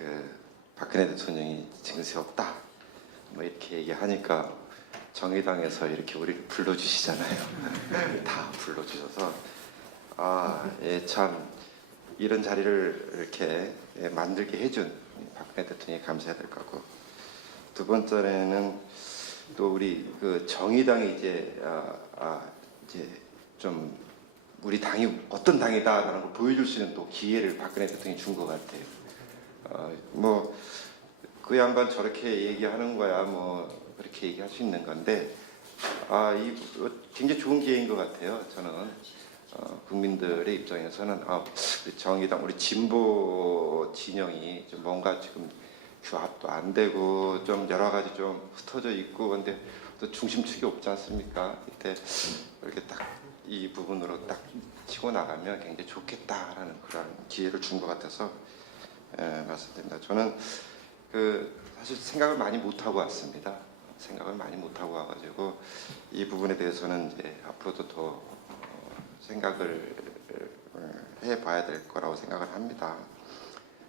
그 박근혜 대통령이 증세 없다 뭐 이렇게 얘기하니까 정의당에서 이렇게 우리를 불러주시잖아요. 다 불러주셔서 참 이런 자리를 이렇게 만들게 해준 박근혜 대통령이 감사해야 될 것 같고, 두 번째는 또 우리 그 정의당이 이제 이제 좀 우리 당이 어떤 당이다라는 걸 보여줄 수 있는 또 기회를 박근혜 대통령이 준 것 같아요. 뭐 그 양반 저렇게 얘기하는 거야 뭐 그렇게 얘기할 수 있는 건데 이 굉장히 좋은 기회인 것 같아요. 저는 국민들의 입장에서는 우리 정의당 우리 진보 진영이 좀 뭔가 지금 규합도 안 되고 좀 여러 가지 좀 흩어져 있고 근데 또 중심축이 없지 않습니까? 이때 이렇게 딱 이 부분으로 딱 치고 나가면 굉장히 좋겠다라는 그런 기회를 준 것 같아서 말씀드립니다. 저는 사실 생각을 많이 못 하고 왔습니다. 생각을 많이 못 하고 와가지고 이 부분에 대해서는 이제 앞으로도 더 생각을 해봐야 될 거라고 생각을 합니다.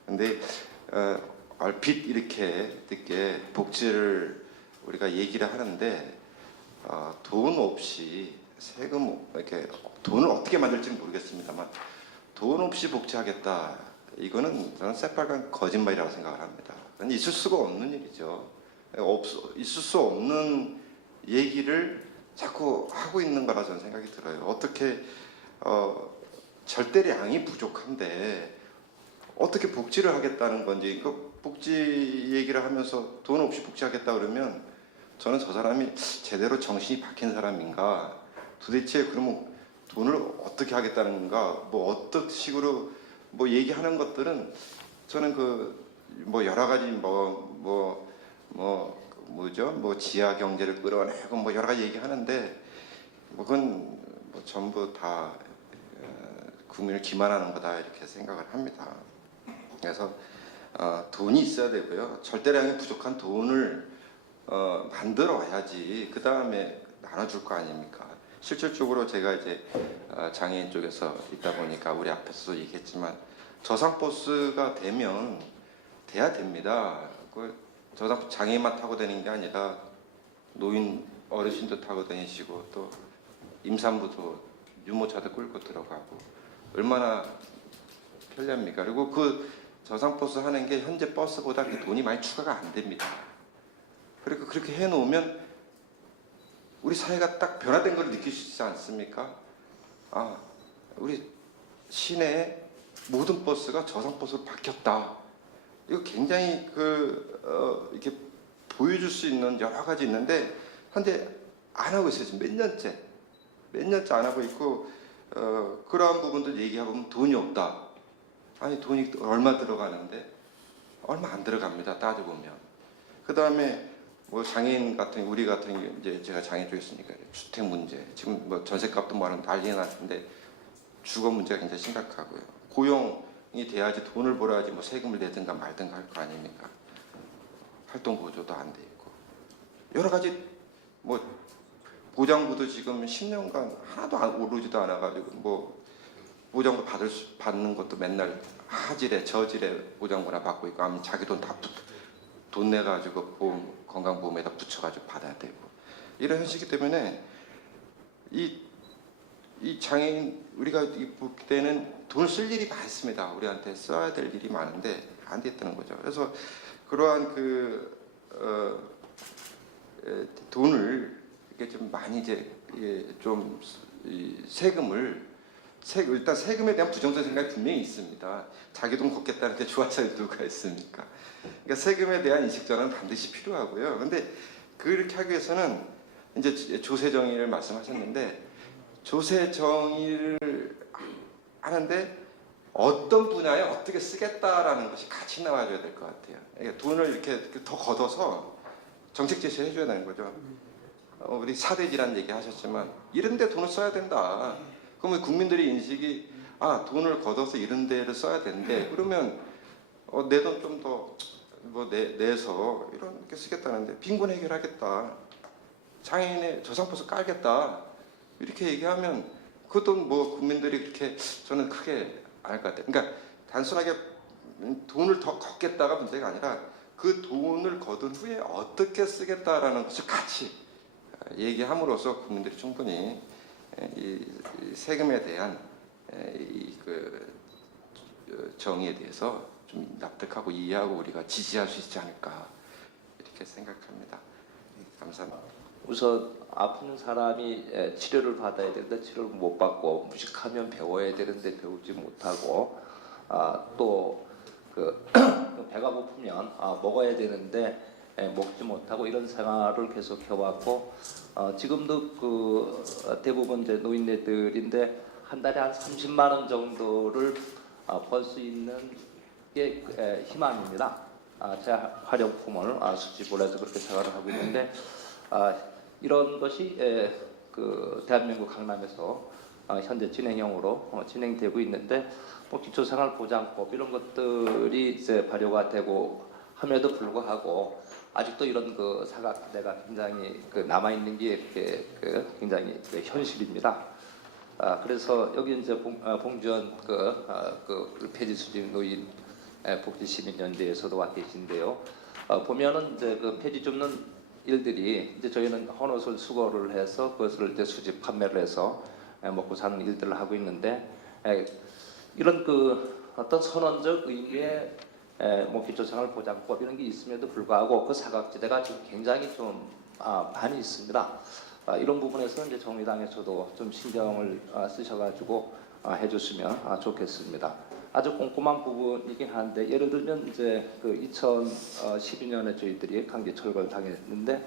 근데 얼핏 이렇게 듣게 복지를 우리가 얘기를 하는데 돈 없이 세금 이렇게 돈을 어떻게 만들지는 모르겠습니다만 돈 없이 복지하겠다 이거는 저는 새빨간 거짓말이라고 생각을 합니다. 있을 수가 없는 일이죠. 있을 수 없는 얘기를 자꾸 하고 있는 거라 저는 생각이 들어요. 어떻게 절대량이 부족한데 어떻게 복지를 하겠다는 건지, 그 복지 얘기를 하면서 돈 없이 복지하겠다 그러면 저는 저 사람이 제대로 정신이 박힌 사람인가, 도대체 그러면 돈을 어떻게 하겠다는가, 뭐 어떤 식으로 뭐 얘기하는 것들은 저는 뭐 여러 가지 뭐 지하 경제를 끌어내고 뭐 여러 가지 얘기하는데 그건 뭐 전부 다 국민을 기만하는 거다 이렇게 생각을 합니다. 그래서 돈이 있어야 되고요. 절대량이 부족한 돈을 만들어 와야지 그 다음에 나눠줄 거 아닙니까? 실질적으로 제가 이제 장애인 쪽에서 있다 보니까 우리 앞에서도 얘기했지만 저상버스가 돼야 됩니다. 장애인만 타고 다니는 게 아니라 노인 어르신도 타고 다니시고 또 임산부도 유모차도 끌고 들어가고 얼마나 편리합니까? 그리고 그 저상버스 하는 게 현재 버스보다 돈이 많이 추가가 안 됩니다. 그러니까 그렇게 해놓으면 우리 사회가 딱 변화된 걸 느낄 수 있지 않습니까? 우리 시내의 모든 버스가 저상버스로 바뀌었다. 이거 굉장히 이렇게 보여줄 수 있는 여러 가지 있는데 현재 안 하고 있어요. 지금 몇 년째 안 하고 있고 그러한 부분들 얘기해보면 돈이 없다. 아니 돈이 얼마 들어가는데 얼마 안 들어갑니다. 따져보면. 그 다음에 뭐 장애인 같은 우리 같은 이제 제가 장애인 쪽에 있으니까 주택 문제 지금 뭐 전세값도 뭐하는 난리가 났는데 주거 문제가 굉장히 심각하고요. 고용이 돼야지 돈을 벌어야지 뭐 세금을 내든가 말든가 할 거 아닙니까? 활동 보조도 안 돼 있고 여러 가지 뭐 보장부도 지금 10년간 하나도 오르지도 않아가지고 뭐 보장부 받는 것도 맨날 하질에 저질에 보장부나 받고 있고 하면 자기 돈 내가지고 건강보험에다 붙여가지고 받아야 되고 이런 현실이기 때문에 이 장애인 우리가 볼 때는 돈을 쓸 일이 많습니다. 우리한테 써야 될 일이 많은데 안 됐다는 거죠. 그래서 그러한 돈을 이렇게 좀 많이 이제 좀 일단 세금에 대한 부정적 생각이 분명히 있습니다. 자기 돈 걷겠다는데 좋아할 누가 있습니까? 그러니까 세금에 대한 인식 전환은 반드시 필요하고요. 근데 그렇게 하기 위해서는 이제 조세 정의를 말씀하셨는데 조세 정의를 하는데 어떤 분야에 어떻게 쓰겠다라는 것이 같이 나와줘야 될 것 같아요. 그러니까 돈을 이렇게 더 걷어서 정책 제시를 해줘야 되는 거죠. 우리 사대지라는 얘기 하셨지만 이런 데 돈을 써야 된다. 그러면 국민들의 인식이 돈을 걷어서 이런 데를 써야 되는데 그러면 내 돈 좀 더 내서 이렇게 쓰겠다는데 빈곤 해결하겠다. 장애인의 저상버스 깔겠다. 이렇게 얘기하면 그 돈 뭐 국민들이 그렇게 저는 크게 안 할 것 같아요. 그러니까 단순하게 돈을 더 걷겠다가 문제가 아니라 그 돈을 거둔 후에 어떻게 쓰겠다라는 것을 같이 얘기함으로써 국민들이 충분히 이 세금에 대한 그 정의에 대해서 좀 납득하고 이해하고 우리가 지지할 수 있지 않을까 이렇게 생각합니다. 감사합니다. 우선 아픈 사람이 치료를 받아야 되는데 치료를 못 받고 무식하면 배워야 되는데 배우지 못하고 또 그 배가 고프면 먹어야 되는데 먹지 못하고 이런 생활을 계속 해왔고 지금도 그 대부분 이제 노인네들인데 한 달에 한 30만 원 정도를 벌 수 있는 게 희망입니다. 제 화장품을 수집을 해서 그렇게 생활을 하고 있는데 이런 것이 그 대한민국 강남에서 현재 진행형으로 진행되고 있는데 뭐 기초생활보장법 이런 것들이 이제 발효가 되고 함에도 불구하고 아직도 이런 그 사각지대가 굉장히 그 남아 있는 게 굉장히 현실입니다. 그래서 여기 이제 봉주현 그 폐지 수집 노인 복지 시민연대에서도 와 계신데요. 보면은 이제 그 폐지 줍는 일들이 이제 저희는 헌옷을 수거를 해서 그것을 이제 수집 판매를 해서 먹고 사는 일들을 하고 있는데 이런 그 어떤 선언적 의미의 뭐 기초생활보장법 이런 게 있음에도 불구하고 그 사각지대가 지금 굉장히 좀 많이 있습니다. 이런 부분에서 이제 정의당에서도 좀 신경을 쓰셔가지고 해줬으면 좋겠습니다. 아주 꼼꼼한 부분이긴 한데 예를 들면 이제 그 2012년에 저희들이 강제 철거를 당했는데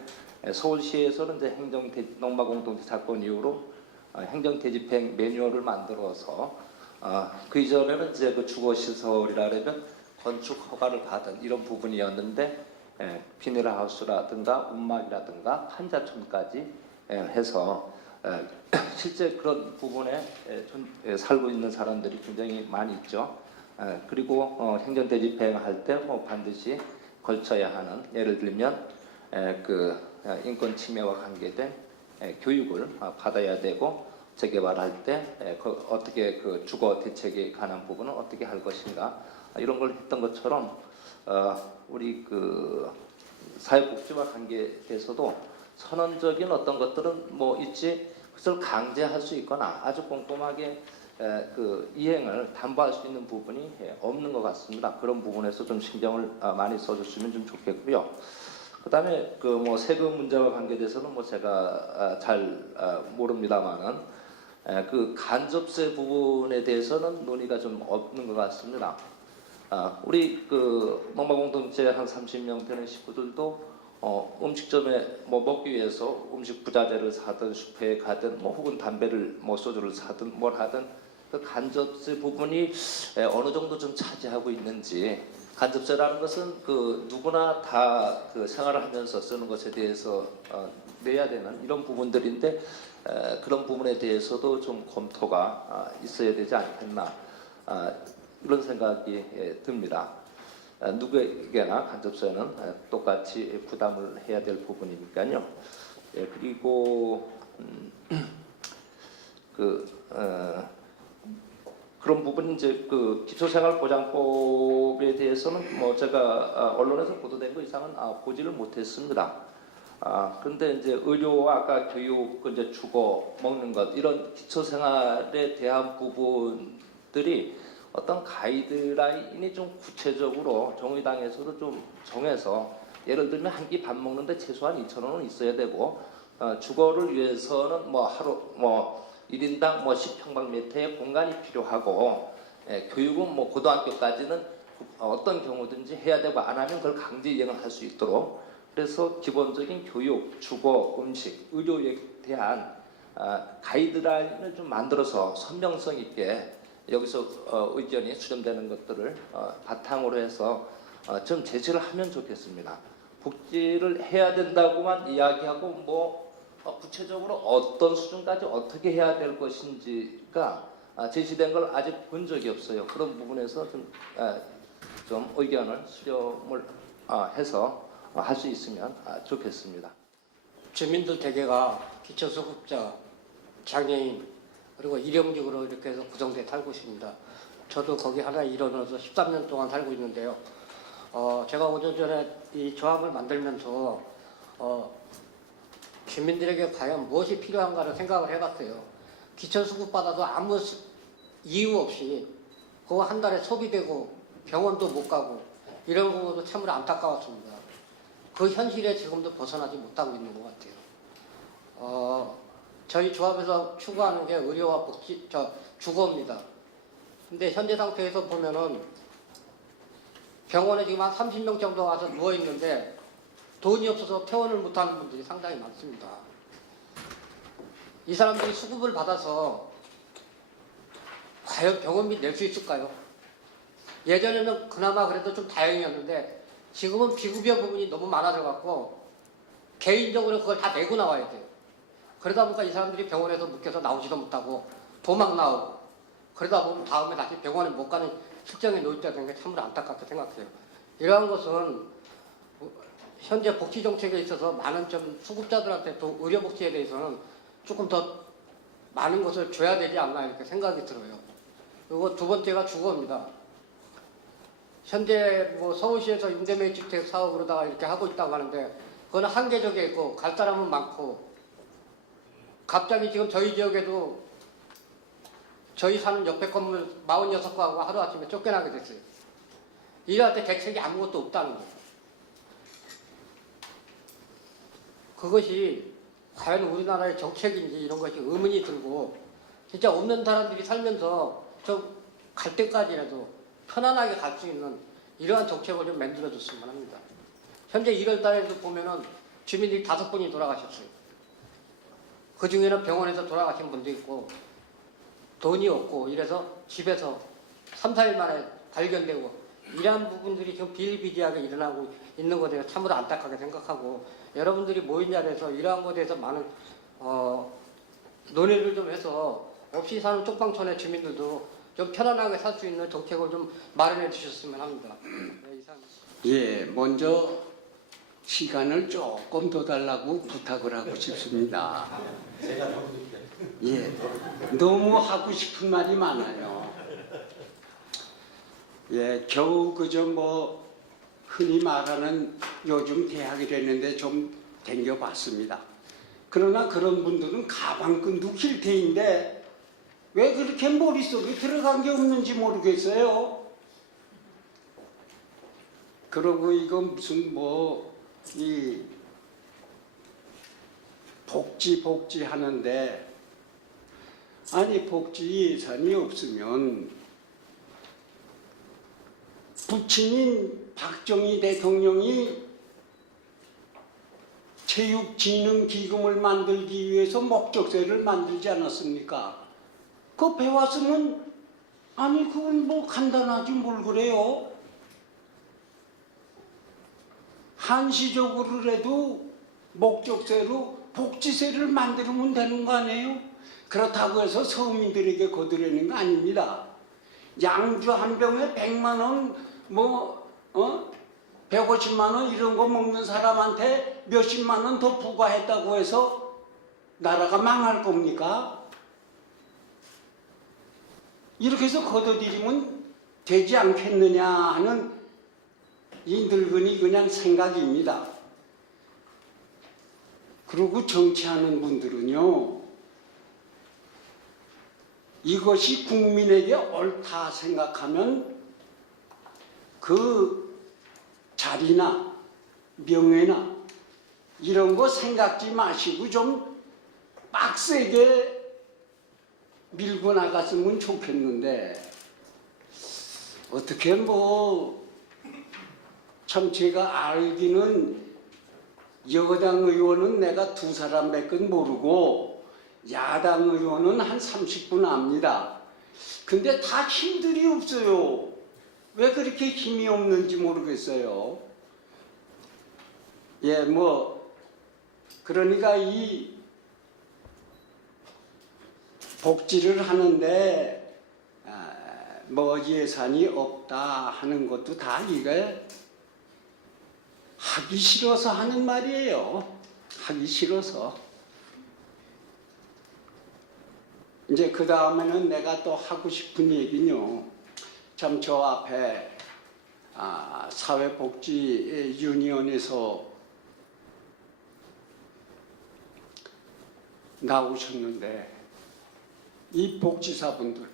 서울시에서는 이제 농마공동체 사건 이후로 행정대집행 매뉴얼을 만들어서 그 이전에는 이제 그 주거시설이라면 건축 허가를 받은 이런 부분이었는데 비닐하우스라든가 움막이라든가 한자촌까지 해서 실제 그런 부분에 살고 있는 사람들이 굉장히 많이 있죠. 그리고 행정대집행할 때 뭐 반드시 걸쳐야 하는 예를 들면 그 인권 침해와 관계된 교육을 받아야 되고 재개발할 때 어떻게 그 주거 대책에 관한 부분은 어떻게 할 것인가 이런 걸 했던 것처럼 우리 그 사회복지와 관계에서도 선언적인 어떤 것들은 뭐 있지 그것을 강제할 수 있거나 아주 꼼꼼하게 그 이행을 담보할 수 있는 부분이 없는 것 같습니다. 그런 부분에서 좀 신경을 많이 써줬으면 좀 좋겠고요. 그다음에 그 뭐 세금 문제와 관계돼서는 뭐 제가 잘 모릅니다만은 그 간접세 부분에 대해서는 논의가 좀 없는 것 같습니다. 우리 그 농마공동체 한 30명 되는 식구들도 음식점에 뭐 먹기 위해서 음식 부자재를 사든 슈퍼에 가든 뭐 혹은 담배를 뭐 소주를 사든 뭘 하든 그 간접세 부분이 어느 정도 좀 차지하고 있는지 간접세라는 것은 그 누구나 다 그 생활을 하면서 쓰는 것에 대해서 내야 되는 이런 부분들인데 그런 부분에 대해서도 좀 검토가 있어야 되지 않겠나 이런 생각이 듭니다. 누구에게나 간접세는 똑같이 부담을 해야 될 부분이니까요. 그리고 그런 부분 이제 그 기초생활보장법에 대해서는 뭐 제가 언론에서 보도된 거 이상은 보지를 못했습니다. 그런데 이제 의료와 아까 교육, 이제 주거, 먹는 것 이런 기초생활에 대한 부분들이 어떤 가이드라인이 좀 구체적으로 정의당에서도 좀 정해서 예를 들면 한 끼 밥 먹는데 최소한 2,000원은 있어야 되고 주거를 위해서는 뭐 하루 뭐 1인당 뭐 10평방미터의 공간이 필요하고 교육은 뭐 고등학교까지는 어떤 경우든지 해야 되고 안 하면 그걸 강제 이행을 할 수 있도록 그래서 기본적인 교육, 주거, 음식, 의료에 대한 가이드라인을 좀 만들어서 선명성 있게 여기서 의견이 수렴되는 것들을 바탕으로 해서 좀 제시를 하면 좋겠습니다. 복지를 해야 된다고만 이야기하고 뭐 구체적으로 어떤 수준까지 어떻게 해야 될 것인지가 제시된 걸 아직 본 적이 없어요. 그런 부분에서 좀 의견을 수렴을 해서 할 수 있으면 좋겠습니다. 주민들 대개가 기초수급자, 장애인 그리고 일용직으로 이렇게 해서 구성돼 살고 있습니다. 저도 거기 하나의 일원으로서 13년 동안 살고 있는데요. 제가 5년 전에 이 조합을 만들면서 주민들에게 과연 무엇이 필요한가를 생각을 해봤어요. 기초수급 받아도 아무 이유 없이 그거 한 달에 소비되고 병원도 못 가고 이런 부분도 참으로 안타까웠습니다. 그 현실에 지금도 벗어나지 못하고 있는 것 같아요. 저희 조합에서 추구하는 게 의료와 주거입니다. 근데 현재 상태에서 보면은 병원에 지금 한 30명 정도 와서 누워있는데 돈이 없어서 퇴원을 못하는 분들이 상당히 많습니다. 이 사람들이 수급을 받아서 과연 병원비 낼 수 있을까요? 예전에는 그나마 그래도 좀 다행이었는데 지금은 비급여 부분이 너무 많아져갖고 개인적으로 그걸 다 내고 나와야 돼요. 그러다 보니까 이 사람들이 병원에서 묶여서 나오지도 못하고 도망 나오고 그러다 보면 다음에 다시 병원에 못 가는 실정에 놓였다는 게 참으로 안타깝게 생각해요. 이러한 것은 현재 복지 정책에 있어서 많은 좀 수급자들한테 또 의료 복지에 대해서는 조금 더 많은 것을 줘야 되지 않나 이렇게 생각이 들어요. 그리고 두 번째가 주거입니다. 현재 뭐 서울시에서 임대매입주택 사업으로다가 이렇게 하고 있다고 하는데 그건 한계적에 있고 갈 사람은 많고 갑자기 지금 저희 지역에도 저희 사는 옆에 건물 46가구가 하루아침에 쫓겨나게 됐어요. 이럴 때 대책이 아무것도 없다는 거예요. 그것이 과연 우리나라의 정책인지 이런 것이 의문이 들고 진짜 없는 사람들이 살면서 좀 갈 때까지라도 편안하게 갈 수 있는 이러한 정책을 좀 만들어줬으면 합니다. 현재 1월 달에도 보면은 주민들이 5분이 돌아가셨어요. 그 중에는 병원에서 돌아가신 분도 있고 돈이 없고 이래서 집에서 3, 4일 만에 발견되고 이러한 부분들이 지금 비일비재하게 일어나고 있는 것에 대해서 참으로 안타깝게 생각하고 여러분들이 모인 자리에서 이러한 것에 대해서 많은 논의를 좀 해서 없이 사는 쪽방촌의 주민들도 좀 편안하게 살 수 있는 정책을 좀 마련해 주셨으면 합니다. 네, 이상. 예, 먼저 시간을 조금 더 달라고 부탁을 하고 싶습니다. 예, 너무 하고 싶은 말이 많아요. 예, 겨우 그저 뭐 흔히 말하는 요즘 대학이랬는데 좀 댕겨봤습니다. 그러나 그런 분들은 가방끈도 길테인데 왜 그렇게 머릿속에 들어간 게 없는지 모르겠어요. 그러고 이거 무슨 이 복지 하는데 아니 복지 예산이 없으면 부친인 박정희 대통령이 체육진흥기금을 만들기 위해서 목적세를 만들지 않았습니까? 그거 배웠으면 아니 그건 뭐 간단하지 뭘 그래요? 한시적으로라도 목적세로 복지세를 만들면 되는 거 아니에요? 그렇다고 해서 서민들에게 거두려는 거 아닙니다. 양주 한 병에 100만 원, 150만 원 이런 거 먹는 사람한테 몇십만 원 더 부과했다고 해서 나라가 망할 겁니까? 이렇게 해서 걷어들이면 되지 않겠느냐 하는 이 늙은이 그냥 생각입니다. 그리고 정치하는 분들은요, 이것이 국민에게 옳다 생각하면 그 자리나 명예나 이런 거 생각지 마시고 좀 빡세게 밀고 나갔으면 좋겠는데 어떻게 참 제가 알기는 여당 의원은 내가 2사람밖에 모르고 야당 의원은 한 30분 압니다. 근데 다 힘들이 없어요. 왜 그렇게 힘이 없는지 모르겠어요. 예, 그러니까 이 복지를 하는데 예산이 없다 하는 것도 다 이게 하기 싫어서 하는 말이에요. 하기 싫어서. 이제 그 다음에는 내가 또 하고 싶은 얘기는요. 참 저 앞에 사회복지 유니온에서 나오셨는데 이 복지사분들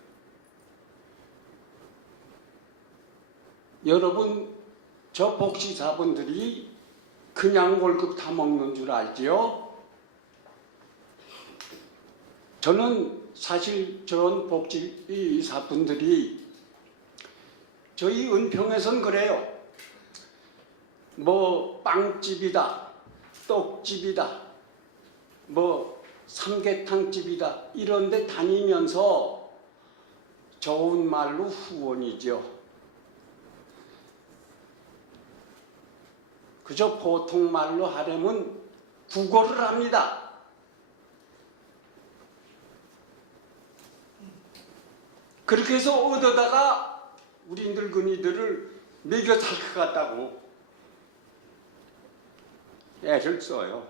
여러분 저 복지사분들이 그냥 월급 다 먹는 줄 알지요? 저는 사실 저런 복지사분들이 저희 은평에선 그래요. 뭐 빵집이다, 떡집이다, 뭐 삼계탕집이다 이런 데 다니면서 좋은 말로 후원이죠. 그저 보통 말로 하려면 구걸을 합니다. 그렇게 해서 얻어다가 우리 늙은이들을 먹여 살 것 같다고 애를 써요.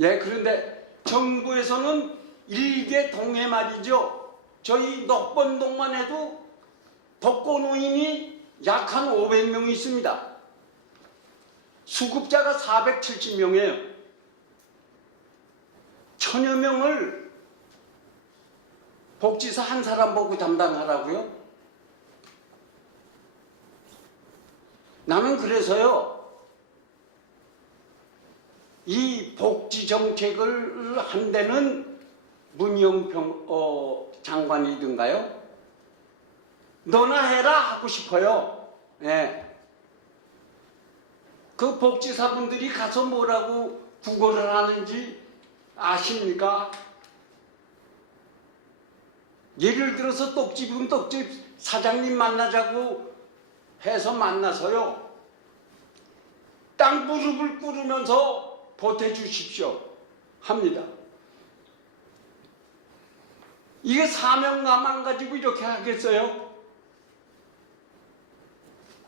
예, 그런데 정부에서는 일개 동해 말이죠. 저희 녹번동만 해도 독거노인이 약 한 500명이 있습니다. 수급자가 470명이에요. 1000여 명을 복지사 한 사람 보고 담당하라고요? 나는 그래서요, 이 복지 정책을 한 데는 문희영 장관이든가요? 너나 해라 하고 싶어요. 예. 그 복지사분들이 가서 뭐라고 구걸을 하는지 아십니까? 예를 들어서 떡집은 떡집 사장님 만나자고 해서 만나서요, 땅 무릎을 꿇으면서 보태주십시오 합니다. 이게 사명감 가지고 이렇게 하겠어요?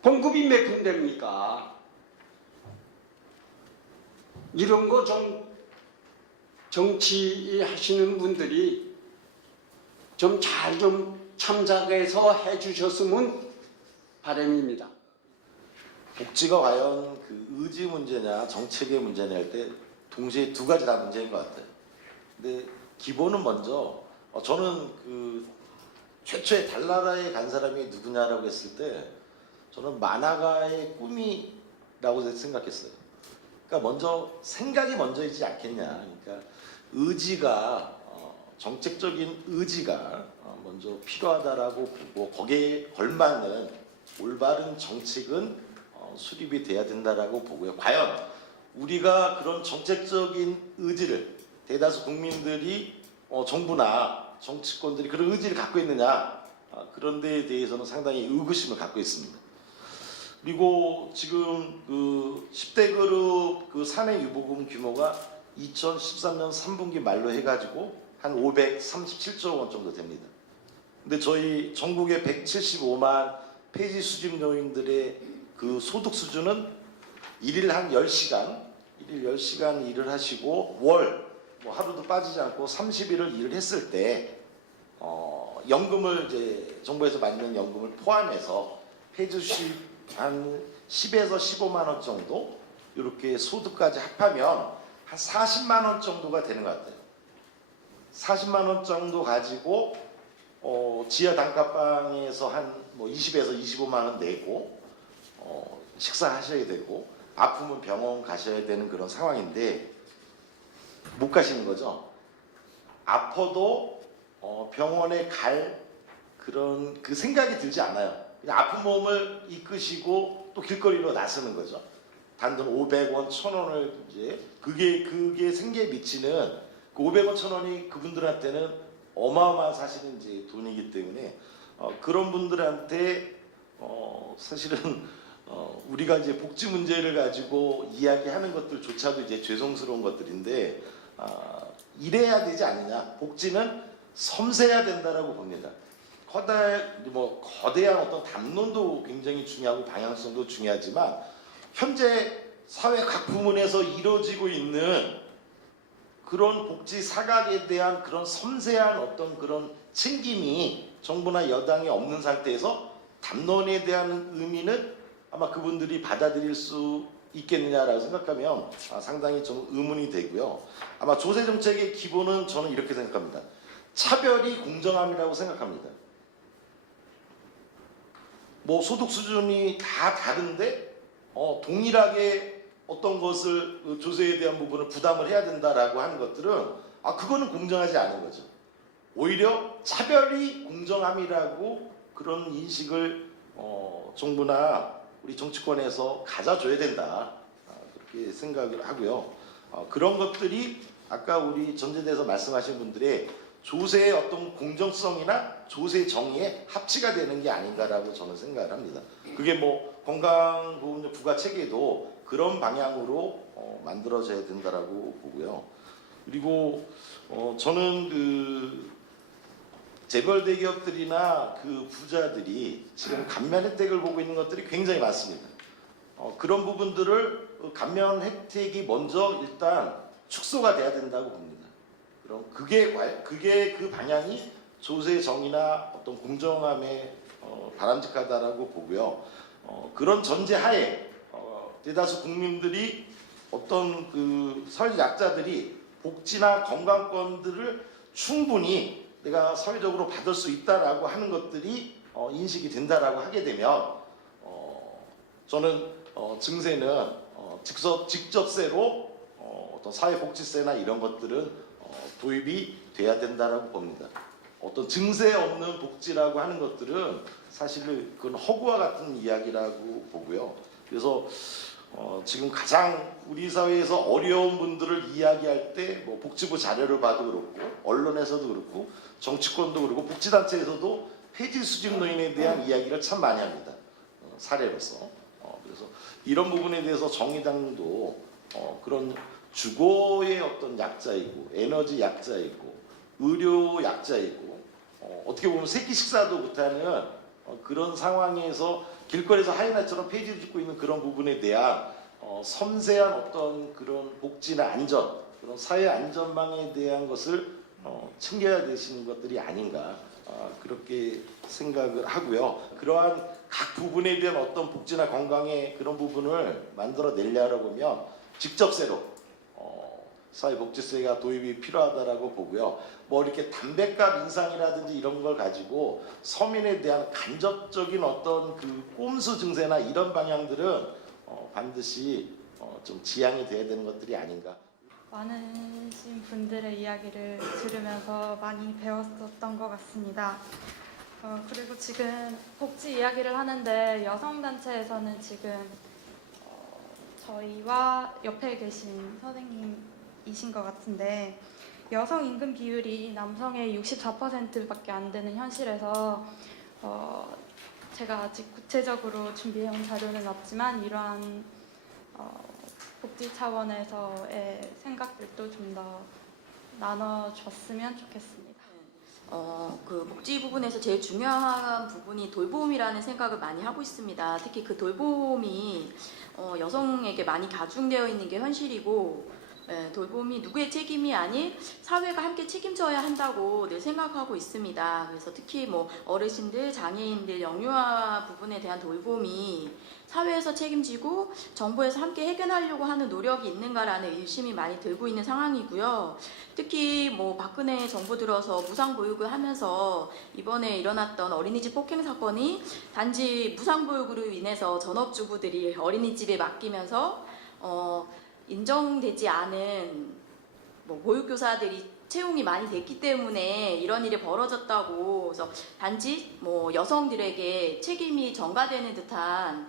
봉급이 몇 푼 됩니까? 이런 거 좀 정치하시는 분들이 좀 잘 좀 참작해서 해주셨으면 바람입니다. 복지가 과연 그 의지 문제냐 정책의 문제냐 할 때 동시에 두 가지 다 문제인 것 같아요. 근데 기본은 먼저 저는 그 최초에 달나라에 간 사람이 누구냐라고 했을 때 저는 만화가의 꿈이라고 생각했어요. 그러니까 먼저 생각이 먼저이지 않겠냐. 그러니까 의지가 정책적인 의지가 먼저 필요하다라고 보고 거기에 걸맞는 올바른 정책은 수립이 돼야 된다라고 보고요. 과연 우리가 그런 정책적인 의지를 대다수 국민들이 정부나 정치권들이 그런 의지를 갖고 있느냐, 그런 데에 대해서는 상당히 의구심을 갖고 있습니다. 그리고 지금 그 10대 그룹 그 사내 유보금 규모가 2013년 3분기 말로 해가지고 한 537조 원 정도 됩니다. 근데 저희 전국의 175만 폐지 수집 요인들의 그 소득 수준은 일일 한 10시간, 일일 10시간 일을 하시고 월 뭐 하루도 빠지지 않고 30일을 일을 했을 때 연금을 이제 정부에서 받는 연금을 포함해서 폐지 수입 한 10에서 15만 원 정도 이렇게 소득까지 합하면 한 40만 원 정도가 되는 것 같아요. 40만 원 정도 가지고 지하 단칸방에서 한 뭐 20에서 25만 원 내고 식사하셔야 되고 아프면 병원 가셔야 되는 그런 상황인데 못 가시는 거죠. 아파도 병원에 갈 그런 그 생각이 들지 않아요. 그냥 아픈 몸을 이끄시고 또 길거리로 나서는 거죠. 단돈 500원, 1000원을 이제 그게 생계에 미치는 그 500원, 1000원이 그분들한테는 어마어마한 사실은 이제 돈이기 때문에 그런 분들한테 사실은 우리가 이제 복지 문제를 가지고 이야기하는 것들조차도 이제 죄송스러운 것들인데 이래야 되지 않느냐. 복지는 섬세해야 된다라고 봅니다. 거대한 어떤 담론도 굉장히 중요하고 방향성도 중요하지만 현재 사회 각 부문에서 이루어지고 있는 그런 복지 사각에 대한 그런 섬세한 어떤 그런 챙김이 정부나 여당이 없는 상태에서 담론에 대한 의미는 아마 그분들이 받아들일 수 있겠느냐라고 생각하면 상당히 좀 의문이 되고요. 아마 조세 정책의 기본은 저는 이렇게 생각합니다. 차별이 공정함이라고 생각합니다. 뭐 소득 수준이 다 다른데 동일하게 어떤 것을 조세에 대한 부분을 부담을 해야 된다라고 하는 것들은 그거는 공정하지 않은 거죠. 오히려 차별이 공정함이라고 그런 인식을 정부나 우리 정치권에서 가져줘야 된다, 그렇게 생각을 하고요. 그런 것들이 아까 우리 전제대에서 말씀하신 분들의 조세의 어떤 공정성이나 조세 정의에 합치가 되는 게 아닌가라고 저는 생각을 합니다. 그게 뭐 건강보험료 부과 체계도 그런 방향으로 만들어져야 된다라고 보고요. 그리고 저는 그 재벌 대기업들이나 그 부자들이 지금 감면 혜택을 보고 있는 것들이 굉장히 많습니다. 그런 부분들을 감면 혜택이 먼저 일단 축소가 돼야 된다고 봅니다. 그럼 그게 그 방향이 조세 정의나 어떤 공정함에 바람직하다라고 보고요. 그런 전제하에 대다수 국민들이 어떤 그 사회 약자들이 복지나 건강권들을 충분히 내가 사회적으로 받을 수 있다라고 하는 것들이 인식이 된다라고 하게 되면 저는 증세는 직접세로 어떤 사회복지세나 이런 것들은 도입이 돼야 된다라고 봅니다. 어떤 증세 없는 복지라고 하는 것들은 사실 그건 허구와 같은 이야기라고 보고요. 그래서 지금 가장 우리 사회에서 어려운 분들을 이야기할 때 뭐 복지부 자료를 봐도 그렇고 언론에서도 그렇고 정치권도 그렇고 복지단체에서도 폐지 수집 노인에 대한 이야기를 참 많이 합니다. 사례로서. 그래서 이런 부분에 대해서 정의당도 그런 주거의 어떤 약자이고 에너지 약자이고 의료 약자이고 어떻게 보면 세끼 식사도 못하는 그런 상황에서 길거리에서 하이나처럼 폐지를 짓고 있는 그런 부분에 대한 섬세한 어떤 그런 복지나 안전, 그런 사회 안전망에 대한 것을 챙겨야 되시는 것들이 아닌가, 그렇게 생각을 하고요. 그러한 각 부분에 대한 어떤 복지나 건강의 그런 부분을 만들어내려고 하면 직접세로 사회복지세가 도입이 필요하다라고 보고요. 뭐 이렇게 담뱃값 인상이라든지 이런 걸 가지고 서민에 대한 간접적인 어떤 그 꼼수 증세나 이런 방향들은 반드시 좀 지양이 돼야 되는 것들이 아닌가. 많으신 분들의 이야기를 들으면서 많이 배웠었던 것 같습니다. 그리고 지금 복지 이야기를 하는데 여성단체에서는 지금 저희와 옆에 계신 선생님이신 것 같은데 여성 임금 비율이 남성의 64%밖에 안 되는 현실에서 제가 아직 구체적으로 준비해온 자료는 없지만 이러한 복지 차원에서의 생각들도 좀 더 나눠줬으면 좋겠습니다. 그 복지 부분에서 제일 중요한 부분이 돌봄이라는 생각을 많이 하고 있습니다. 특히 그 돌봄이 여성에게 많이 가중되어 있는 게 현실이고, 돌봄이 누구의 책임이 아닌 사회가 함께 책임져야 한다고 늘 생각하고 있습니다. 그래서 특히 뭐 어르신들, 장애인들, 영유아 부분에 대한 돌봄이 사회에서 책임지고 정부에서 함께 해결하려고 하는 노력이 있는가라는 의심이 많이 들고 있는 상황이고요. 특히 뭐 박근혜 정부 들어서 무상보육을 하면서 이번에 일어났던 어린이집 폭행 사건이 단지 무상보육으로 인해서 전업주부들이 어린이집에 맡기면서 인정되지 않은 뭐 보육교사들이 채용이 많이 됐기 때문에 이런 일이 벌어졌다고, 그래서 단지 뭐 여성들에게 책임이 전가되는 듯한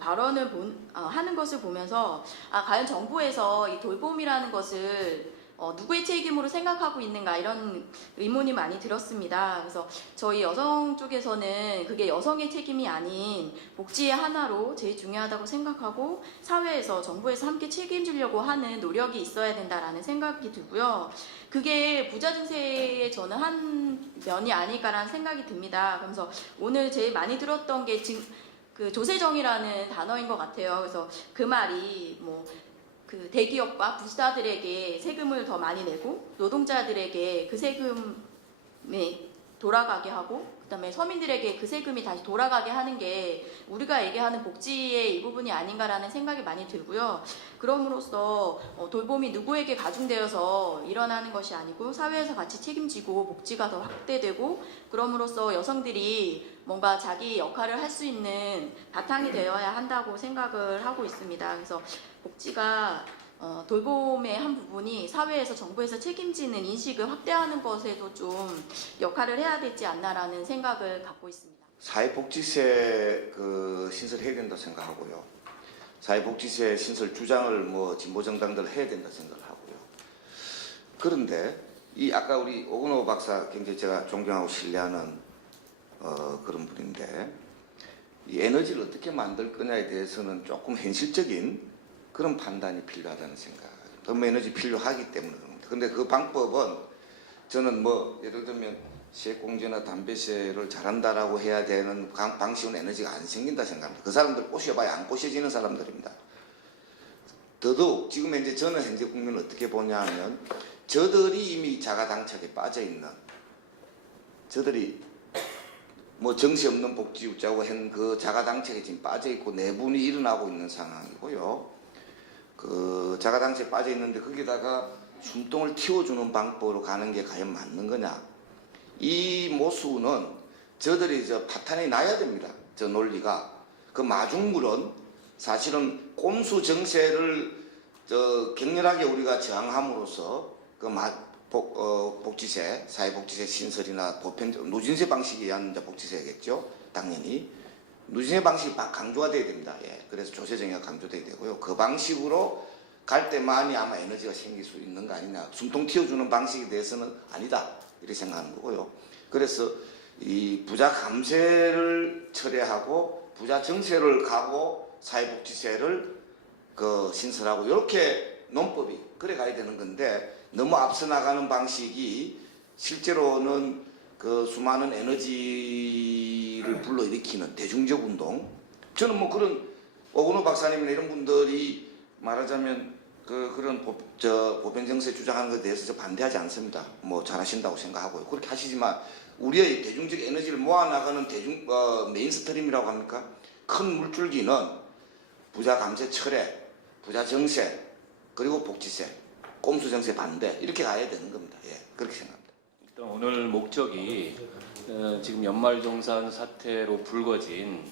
발언을 하는 것을 보면서 과연 정부에서 이 돌봄이라는 것을 누구의 책임으로 생각하고 있는가, 이런 의문이 많이 들었습니다. 그래서 저희 여성 쪽에서는 그게 여성의 책임이 아닌 복지의 하나로 제일 중요하다고 생각하고 사회에서 정부에서 함께 책임지려고 하는 노력이 있어야 된다라는 생각이 들고요. 그게 부자 증세의 저는 한 면이 아닐까라는 생각이 듭니다. 그래서 오늘 제일 많이 들었던 게 그 조세정이라는 단어인 것 같아요. 그래서 그 말이 뭐 그 대기업과 부자들에게 세금을 더 많이 내고 노동자들에게 그 세금이 돌아가게 하고 그다음에 서민들에게 그 세금이 다시 돌아가게 하는 게 우리가 얘기하는 복지의 일부분이 아닌가라는 생각이 많이 들고요. 그럼으로써 돌봄이 누구에게 가중되어서 일어나는 것이 아니고 사회에서 같이 책임지고 복지가 더 확대되고 그럼으로써 여성들이 뭔가 자기 역할을 할 수 있는 바탕이 되어야 한다고 생각을 하고 있습니다. 그래서 복지가 돌봄의 한 부분이 사회에서 정부에서 책임지는 인식을 확대하는 것에도 좀 역할을 해야 되지 않나라는 생각을 갖고 있습니다. 사회복지세 그 신설해야 된다 생각하고요. 사회복지세 신설 주장을 뭐 진보 정당들 해야 된다 생각하고요. 그런데 이 아까 우리 오근호 박사 굉장히 제가 존경하고 신뢰하는 그런 분인데 이 에너지를 어떻게 만들 거냐에 대해서는 조금 현실적인 그런 판단이 필요하다는 생각. 너무 에너지 필요하기 때문에 그럽니다. 그런데 그 방법은 저는 뭐 예를 들면 세액공제나 담배세를 잘한다라고 해야 되는 방식은 에너지가 안 생긴다 생각합니다. 그 사람들 꼬셔봐야 안 꼬셔지는 사람들입니다. 더더욱 지금 현재 저는 현재 국민을 어떻게 보냐 하면 저들이 이미 자가당착에 빠져 있는 저들이 뭐 정시 없는 복지 웃자고 한 그 자가당착에 지금 빠져 있고 내분이 일어나고 있는 상황이고요. 그 자가당착에 빠져 있는데 거기다가 숨통을 틔워주는 방법으로 가는 게 과연 맞는 거냐? 이 모수는 저들이 파탄이 나야 됩니다. 저 논리가 그 마중물은 사실은 꼼수 정세를 격렬하게 우리가 저항함으로써 그 복지세, 사회복지세 신설이나 보편 누진세 방식에 의한 복지세겠죠. 당연히 누진세 방식이 강조가 돼야 됩니다. 예, 그래서 조세정의가 강조돼야 되고요. 그 방식으로 갈 때만이 아마 에너지가 생길 수 있는 거 아니냐. 숨통 틔워주는 방식에 대해서는 아니다. 이렇게 생각하는 거고요. 그래서 이 부자 감세를 철회하고 부자 정세를 가고 사회복지세를 그 신설하고 이렇게 논법이 그래 가야 되는 건데 너무 앞서 나가는 방식이 실제로는 그 수많은 에너지를 불러일으키는 대중적 운동. 저는 뭐 그런 오근호 박사님이나 이런 분들이 말하자면 그런 보편정세 주장하는 것에 대해서 반대하지 않습니다. 뭐 잘하신다고 생각하고요. 그렇게 하시지만 우리의 대중적 에너지를 모아나가는 메인스트림이라고 합니까? 큰 물줄기는 부자 감세 철회, 부자 정세, 그리고 복지세, 꼼수 정세 반대 이렇게 가야 되는 겁니다. 예, 그렇게 생각합니다. 일단 오늘 목적이 지금 연말정산 사태로 불거진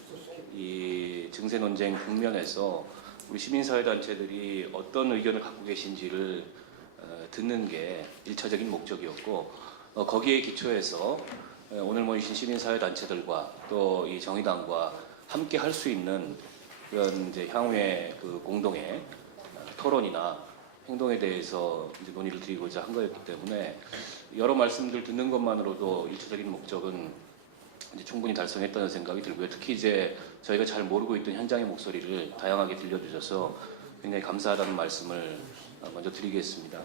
이 증세 논쟁 국면에서 우리 시민사회단체들이 어떤 의견을 갖고 계신지를 듣는 게 1차적인 목적이었고 거기에 기초해서 오늘 모이신 시민사회단체들과 또 이 정의당과 함께 할 수 있는 그런 이제 향후의 그 공동의 토론이나 행동에 대해서 이제 논의를 드리고자 한 거였기 때문에 여러 말씀들 듣는 것만으로도 1차적인 목적은 이제 충분히 달성했다는 생각이 들고요. 특히 이제 저희가 잘 모르고 있던 현장의 목소리를 다양하게 들려주셔서 굉장히 감사하다는 말씀을 먼저 드리겠습니다.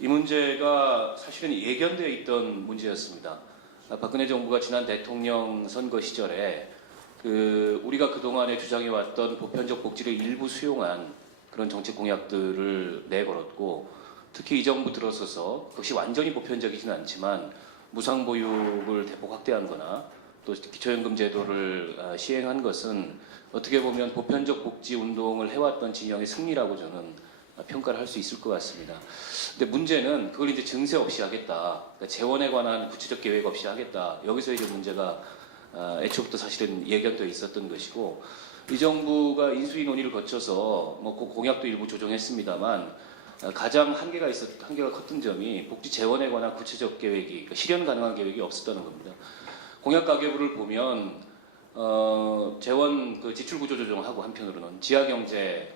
이 문제가 사실은 예견되어 있던 문제였습니다. 박근혜 정부가 지난 대통령 선거 시절에 우리가 그동안에 주장해왔던 보편적 복지를 일부 수용한 그런 정책 공약들을 내걸었고 특히 이 정부 들어서서 그것이 완전히 보편적이지는 않지만 무상보육을 대폭 확대한 거나 또 기초연금 제도를 시행한 것은 어떻게 보면 보편적 복지 운동을 해왔던 진영의 승리라고 저는 평가를 할 수 있을 것 같습니다. 근데 문제는 그걸 이제 증세 없이 하겠다, 그러니까 재원에 관한 구체적 계획 없이 하겠다. 여기서 이제 문제가 애초부터 사실은 예견되어 있었던 것이고 이 정부가 인수위 논의를 거쳐서 뭐 그 공약도 일부 조정했습니다만 가장 한계가 컸던 점이 복지 재원에 관한 구체적 계획이 그러니까 실현 가능한 계획이 없었다는 겁니다. 공약 가계부를 보면 재원 지출 구조 조정하고 한편으로는 지하 경제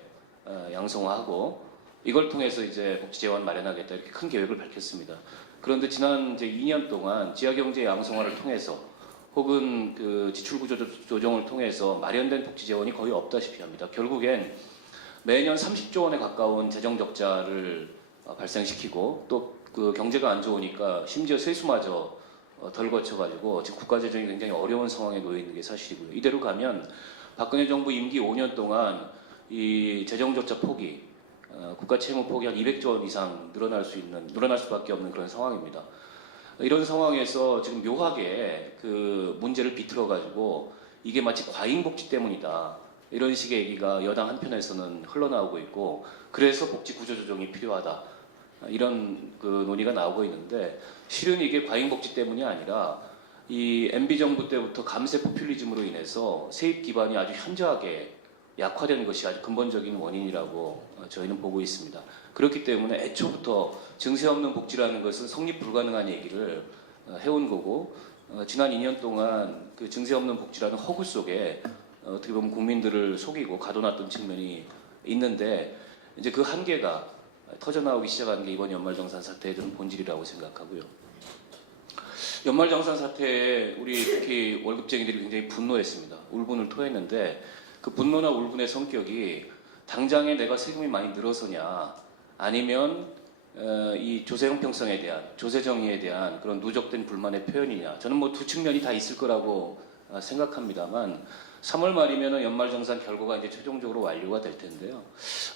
양성화하고 이걸 통해서 이제 복지 재원 마련하겠다 이렇게 큰 계획을 밝혔습니다. 그런데 지난 이제 2년 동안 지하 경제 양성화를 통해서 혹은 지출 구조 조정을 통해서 마련된 복지 재원이 거의 없다시피 합니다. 결국엔 매년 30조 원에 가까운 재정 적자를 발생시키고 또 경제가 안 좋으니까 심지어 세수마저 덜 거쳐가지고 지금 국가 재정이 굉장히 어려운 상황에 놓여 있는 게 사실이고요. 이대로 가면 박근혜 정부 임기 5년 동안 이 재정 적자 폭이 국가 채무 폭이 한 200조 원 이상 늘어날 수밖에 없는 그런 상황입니다. 이런 상황에서 지금 묘하게 그 문제를 비틀어 가지고 이게 마치 과잉복지 때문이다. 이런 식의 얘기가 여당 한편에서는 흘러나오고 있고, 그래서 복지 구조 조정이 필요하다. 이런 그 논의가 나오고 있는데, 실은 이게 과잉복지 때문이 아니라 이 MB 정부 때부터 감세 포퓰리즘으로 인해서 세입 기반이 아주 현저하게 약화된 것이 아주 근본적인 원인이라고 저희는 보고 있습니다. 그렇기 때문에 애초부터 증세 없는 복지라는 것은 성립 불가능한 얘기를 해온 거고, 지난 2년 동안 그 증세 없는 복지라는 허구 속에 어떻게 보면 국민들을 속이고 가둬놨던 측면이 있는데, 이제 그 한계가 터져나오기 시작한 게 이번 연말정산 사태의 좀 본질이라고 생각하고요. 연말정산 사태에 우리 특히 월급쟁이들이 굉장히 분노했습니다. 울분을 토했는데, 그 분노나 울분의 성격이 당장에 내가 세금이 많이 늘어서냐, 아니면 이 조세 형평성에 대한, 조세 정의에 대한 그런 누적된 불만의 표현이냐, 저는 뭐 두 측면이 다 있을 거라고 생각합니다만, 3월 말이면 연말정산 결과가 이제 최종적으로 완료가 될 텐데요.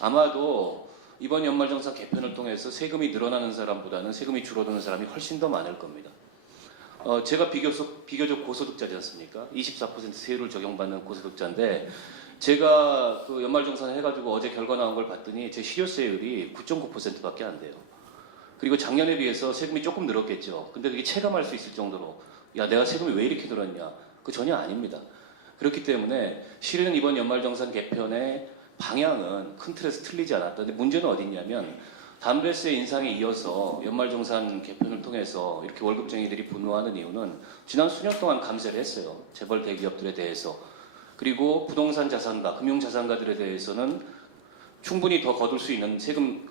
아마도 이번 연말정산 개편을 통해서 세금이 늘어나는 사람보다는 세금이 줄어드는 사람이 훨씬 더 많을 겁니다. 제가 비교적 고소득자지 않습니까? 24% 세율을 적용받는 고소득자인데, 제가 그 연말정산 해가지고 어제 결과 나온 걸 봤더니 제 실효세율이 9.9%밖에 안 돼요. 그리고 작년에 비해서 세금이 조금 늘었겠죠. 근데 그게 체감할 수 있을 정도로, 야, 내가 세금이 왜 이렇게 늘었냐? 그거 전혀 아닙니다. 그렇기 때문에 실은 이번 연말정산 개편의 방향은 큰 틀에서 틀리지 않았다. 근데 문제는 어디 있냐면, 담배세 인상에 이어서 연말정산 개편을 통해서 이렇게 월급쟁이들이 분노하는 이유는 지난 수년 동안 감세를 했어요. 재벌 대기업들에 대해서. 그리고 부동산 자산가, 금융 자산가들에 대해서는 충분히 더 거둘 수 있는 세금을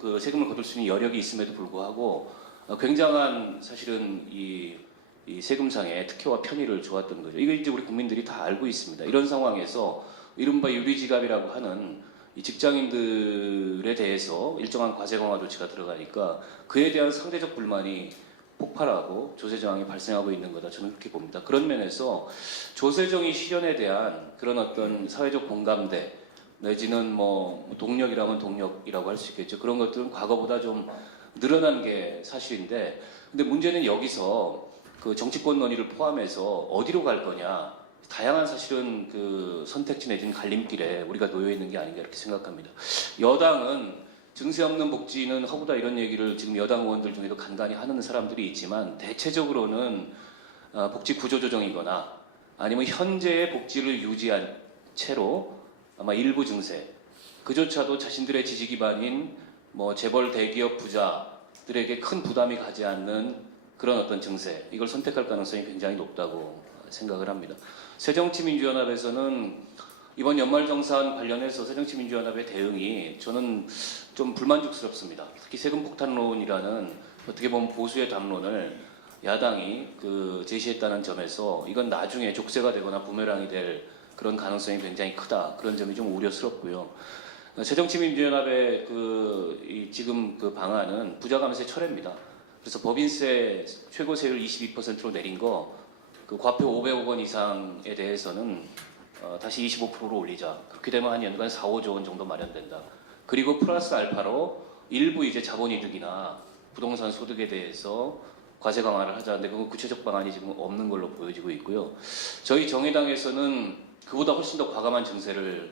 거둘 수 있는 여력이 있음에도 불구하고 굉장한 사실은 이 세금상의 특혜와 편의를 주었던 거죠. 이거 이제 우리 국민들이 다 알고 있습니다. 이런 상황에서 이른바 유리지갑이라고 하는 이 직장인들에 대해서 일정한 과세 강화 조치가 들어가니까 그에 대한 상대적 불만이 폭발하고 조세 저항이 발생하고 있는 거다, 저는 그렇게 봅니다. 그런 면에서 조세 정의 실현에 대한 그런 어떤 사회적 공감대 내지는 뭐 동력이라면 동력이라고 할 수 있겠죠. 그런 것들은 과거보다 좀 늘어난 게 사실인데, 근데 문제는 여기서 그 정치권 논의를 포함해서 어디로 갈 거냐, 다양한 사실은 그 선택지 내지는 갈림길에 우리가 놓여 있는 게 아닌가 이렇게 생각합니다. 여당은 증세 없는 복지는 허구다 이런 얘기를 지금 여당 의원들 중에도 간간히 하는 사람들이 있지만, 대체적으로는 복지 구조 조정이거나 아니면 현재의 복지를 유지한 채로 아마 일부 증세, 그조차도 자신들의 지지 기반인 뭐 재벌 대기업 부자들에게 큰 부담이 가지 않는 그런 어떤 증세, 이걸 선택할 가능성이 굉장히 높다고 생각을 합니다. 새정치민주연합에서는 이번 연말정산 관련해서 새정치민주연합의 대응이 저는 좀 불만족스럽습니다. 특히 세금 폭탄론이라는 어떻게 보면 보수의 담론을 야당이 그 제시했다는 점에서 이건 나중에 족쇄가 되거나 부메랑이 될 그런 가능성이 굉장히 크다. 그런 점이 좀 우려스럽고요. 새정치민주연합의 지금 그 방안은 부자감세 철회입니다. 그래서 법인세 최고세율 22%로 내린 거, 그 과표 500억 원 이상에 대해서는 다시 25%로 올리자. 그렇게 되면 한 연간 4, 5조 원 정도 마련된다. 그리고 플러스 알파로 일부 이제 자본이득이나 부동산 소득에 대해서 과세 강화를 하자는데, 그 구체적 방안이 지금 없는 걸로 보여지고 있고요. 저희 정의당에서는 그보다 훨씬 더 과감한 증세를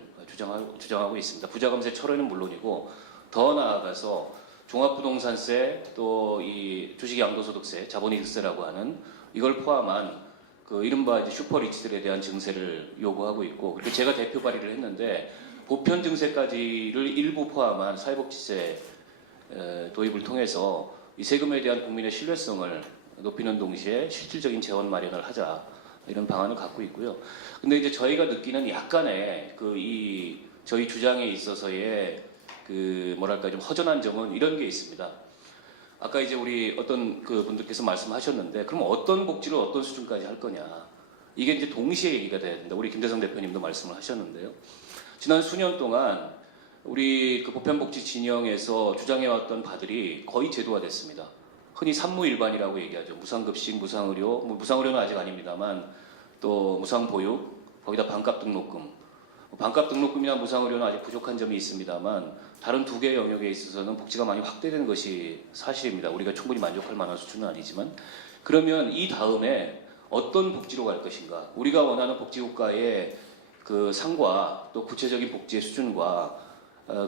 주장하고 있습니다. 부자감세 철회는 물론이고, 더 나아가서 종합부동산세, 또 이 주식 양도소득세, 자본이득세라고 하는 이걸 포함한 그 이른바 이제 슈퍼리치들에 대한 증세를 요구하고 있고, 그리고 제가 대표 발의를 했는데 보편 증세까지를 일부 포함한 사회복지세 도입을 통해서 이 세금에 대한 국민의 신뢰성을 높이는 동시에 실질적인 재원 마련을 하자, 이런 방안을 갖고 있고요. 근데 이제 저희가 느끼는 약간의 저희 주장에 있어서의 뭐랄까 좀 허전한 점은 이런 게 있습니다. 아까 이제 우리 어떤 그 분들께서 말씀하셨는데, 그럼 어떤 복지를 어떤 수준까지 할 거냐, 이게 이제 동시에 얘기가 돼야 된다. 우리 김대성 대표님도 말씀을 하셨는데요. 지난 수년 동안 우리 그 보편복지 진영에서 주장해왔던 바들이 거의 제도화됐습니다. 흔히 산무일반이라고 얘기하죠. 무상급식, 무상의료, 무상의료는 아직 아닙니다만 또 무상보육, 거기다 반값 등록금. 반값 등록금이나 무상의료는 아직 부족한 점이 있습니다만 다른 두 개의 영역에 있어서는 복지가 많이 확대되는 것이 사실입니다. 우리가 충분히 만족할 만한 수준은 아니지만, 그러면 이 다음에 어떤 복지로 갈 것인가? 우리가 원하는 복지국가의 그 상과 또 구체적인 복지의 수준과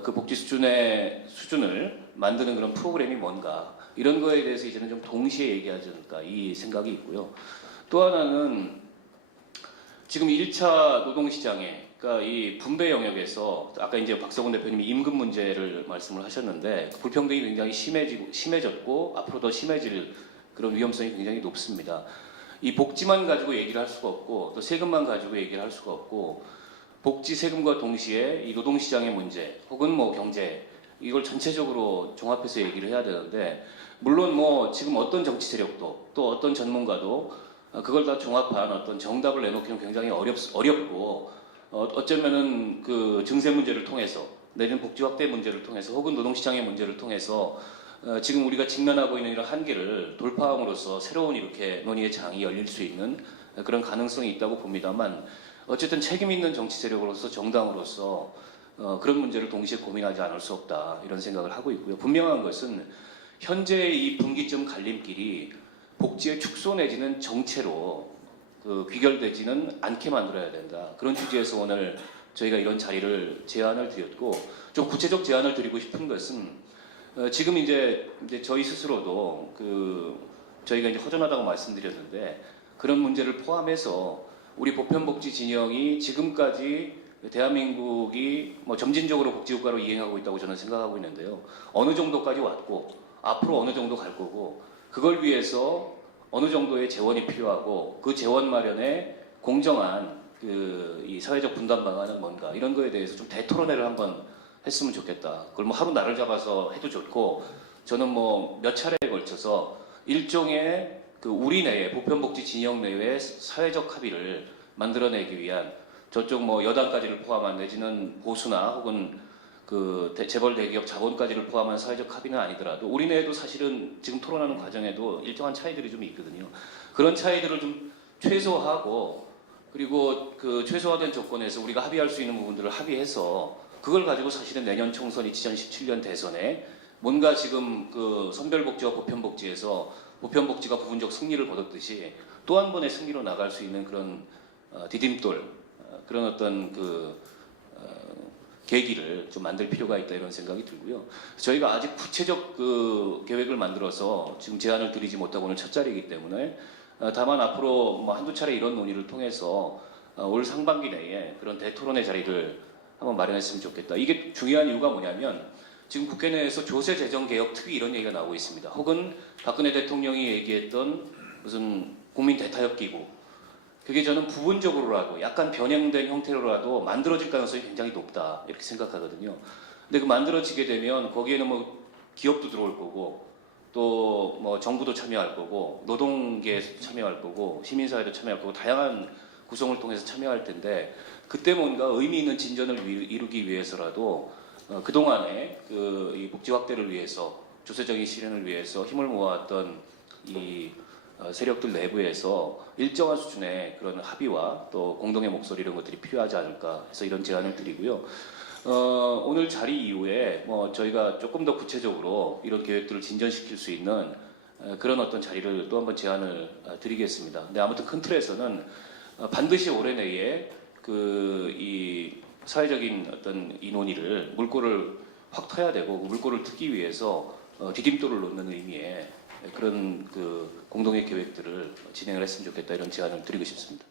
그 복지 수준을 만드는 그런 프로그램이 뭔가 이런 거에 대해서 이제는 좀 동시에 얘기하지 않을까 이 생각이 있고요. 또 하나는 지금 1차 노동시장에 그러니까 이 분배 영역에서 아까 이제 박성훈 대표님이 임금 문제를 말씀을 하셨는데 불평등이 굉장히 심해졌고 앞으로 더 심해질 그런 위험성이 굉장히 높습니다. 이 복지만 가지고 얘기를 할 수가 없고 또 세금만 가지고 얘기를 할 수가 없고 복지 세금과 동시에 이 노동시장의 문제 혹은 뭐 경제 이걸 전체적으로 종합해서 얘기를 해야 되는데 물론 뭐 지금 어떤 정치 세력도 또 어떤 전문가도 그걸 다 종합한 어떤 정답을 내놓기는 굉장히 어렵고 어쩌면은 그 증세 문제를 통해서 내리는 복지 확대 문제를 통해서 혹은 노동시장의 문제를 통해서 지금 우리가 직면하고 있는 이런 한계를 돌파함으로써 새로운 이렇게 논의의 장이 열릴 수 있는 그런 가능성이 있다고 봅니다만 어쨌든 책임 있는 정치 세력으로서 정당으로서 그런 문제를 동시에 고민하지 않을 수 없다 이런 생각을 하고 있고요. 분명한 것은 현재의 이 분기점 갈림길이 복지의 축소 내지는 정체로 귀결되지는 않게 만들어야 된다. 그런 취지에서 오늘 저희가 이런 자리를 제안을 드렸고 좀 구체적 제안을 드리고 싶은 것은 지금 이제 저희 스스로도 저희가 이제 허전하다고 말씀드렸는데 그런 문제를 포함해서 우리 보편복지 진영이 지금까지 대한민국이 뭐 점진적으로 복지국가로 이행하고 있다고 저는 생각하고 있는데요. 어느 정도까지 왔고 앞으로 어느 정도 갈 거고 그걸 위해서 어느 정도의 재원이 필요하고 그 재원 마련에 공정한 이 사회적 분담 방안은 뭔가 이런 거에 대해서 좀 대토론회를 한번 했으면 좋겠다. 그걸 뭐 하루 날을 잡아서 해도 좋고 저는 뭐 몇 차례에 걸쳐서 일종의 우리 내에 보편복지 진영 내외의 사회적 합의를 만들어내기 위한 저쪽 뭐 여당까지를 포함한 내지는 보수나 혹은 재벌 대기업 자본까지를 포함한 사회적 합의는 아니더라도 우리 내에도 사실은 지금 토론하는 과정에도 일정한 차이들이 좀 있거든요. 그런 차이들을 좀 최소화하고 그리고 그 최소화된 조건에서 우리가 합의할 수 있는 부분들을 합의해서 그걸 가지고 사실은 내년 총선 2017년 대선에 뭔가 지금 선별복지와 보편복지에서 보편복지가 부분적 승리를 거뒀듯이 또 한 번의 승리로 나갈 수 있는 그런 디딤돌 그런 어떤 계기를 좀 만들 필요가 있다 이런 생각이 들고요. 저희가 아직 구체적 계획을 만들어서 지금 제안을 드리지 못하고 오늘 첫 자리이기 때문에 다만 앞으로 뭐 한두 차례 이런 논의를 통해서 올 상반기 내에 그런 대토론의 자리를 한번 마련했으면 좋겠다. 이게 중요한 이유가 뭐냐면 지금 국회 내에서 조세재정개혁 특위 이런 얘기가 나오고 있습니다. 혹은 박근혜 대통령이 얘기했던 무슨 국민 대타협기구 그게 저는 부분적으로라도 약간 변형된 형태로라도 만들어질 가능성이 굉장히 높다 이렇게 생각하거든요. 근데 만들어지게 되면 거기에는 뭐 기업도 들어올 거고 또 뭐 정부도 참여할 거고 노동계에서 참여할 거고 시민사회도 참여할 거고 다양한 구성을 통해서 참여할 텐데 그때 뭔가 의미 있는 진전을 이루기 위해서라도 그동안에 이 복지 확대를 위해서 조세적인 실현을 위해서 힘을 모아왔던 이 세력들 내부에서 일정한 수준의 그런 합의와 또 공동의 목소리 이런 것들이 필요하지 않을까 해서 이런 제안을 드리고요. 오늘 자리 이후에 뭐 저희가 조금 더 구체적으로 이런 계획들을 진전시킬 수 있는 그런 어떤 자리를 또 한번 제안을 드리겠습니다. 근데 아무튼 큰 틀에서는 반드시 올해 내에 이 사회적인 어떤 이 논의를 물꼬를 확 터야 되고 그 물꼬를 트기 위해서 디딤돌을 놓는 의미의 그런 공동의 계획들을 진행을 했으면 좋겠다 이런 제안을 드리고 싶습니다.